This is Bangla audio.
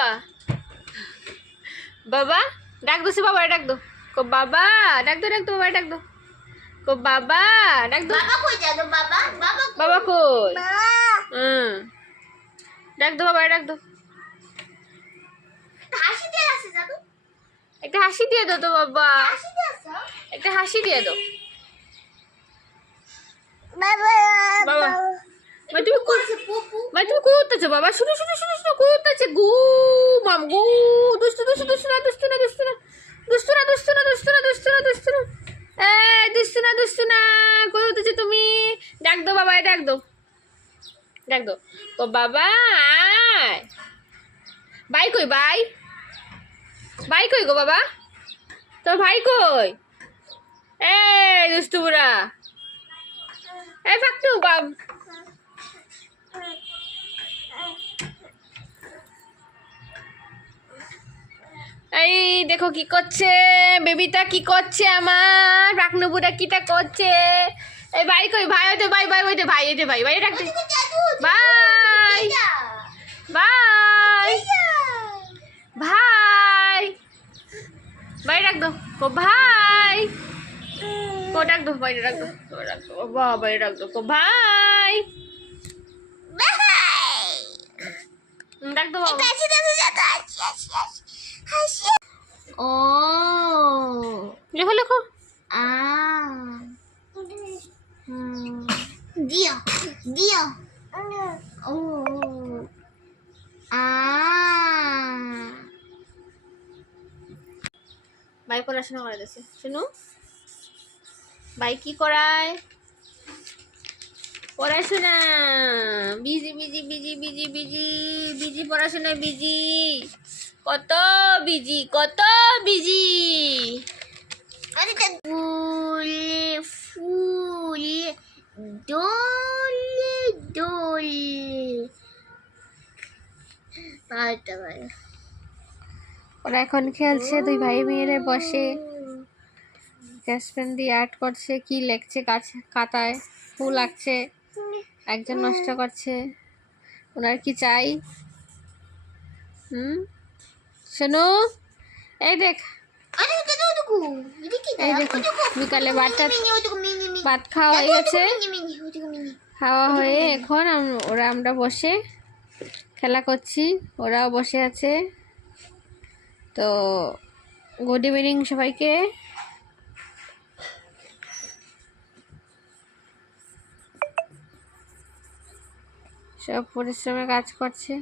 বাবা বাবা ডাক দো সে বাবা ডাক দো কো বাবা ডাক দো বাবা ডাক দো কো বাবা ডাক দো বাবা কই যাও বাবা বাবা বাবা কই ডাক দো বাবা ডাক দো হাসি দিয়ে আসে জাদু একটা হাসি দিয়ে দাও তো বাবা হাসি দিয়ে আসো একটা হাসি দিয়ে দাও বাবা বাবা মা তুমি করছে পুপু মা তুমি কই উঠতেছো বাবা শুনো শুনো শুনো শুনো কই উঠতেছে গু মাম গু দুষ্টু দুষ্টু দুষ্টু না দুষ্টু না দুষ্টু না দুষ্টু না দুষ্টু না দুষ্টু না দুষ্টু না দুষ্টু না দুষ্টু না কই উঠতেছো তুমি ডাক দাও বাবা ডাক দাও ও বাবা আয় ভাই কই ভাই কই গো বাবা তোর ভাই কই দুষ্টু বুড়া ফাকটু বাব এই দেখো কি করছে বেবিটা কি করছে আমার রাকনুবুটা কিটা করছে এই ভাই কই ভাই হইতে ভাই হইতে ভাই রাখতে ভাই ভাই ভাই ডাক দো ও ভাই কো ডাক দো ভাই ডাক দো ভাই ডাক দো কো ভাই ডাক দো ও লেখো লেখো আ দিও দিও ও আ ভাই পড়াশোনা করে দিছে শুনো ভাই কি করায় পড়াশোনা বিজি পড়াশোনায় বিজি কত বিজি আরে ফুলে ফুলে দোলে দোলে ওরা এখন খেলছে দুই ভাই মেয়েরে বসে ক্যাশপেন দিয়ে আর্ট করছে কি লেখছে খাতায় ফুল আঁকছে একজন নষ্ট করছে ওনার কি চাই শোনো এই দেখ এই দেখো বিকালে ভাত খাওয়া হয়ে গেছে খাওয়া হয়ে এখন আমরা বসে খেলা করছি ওরাও বসে আছে তো গুড ইভিনিং সবাইকে সব পরিশ্রমে কাজ করছে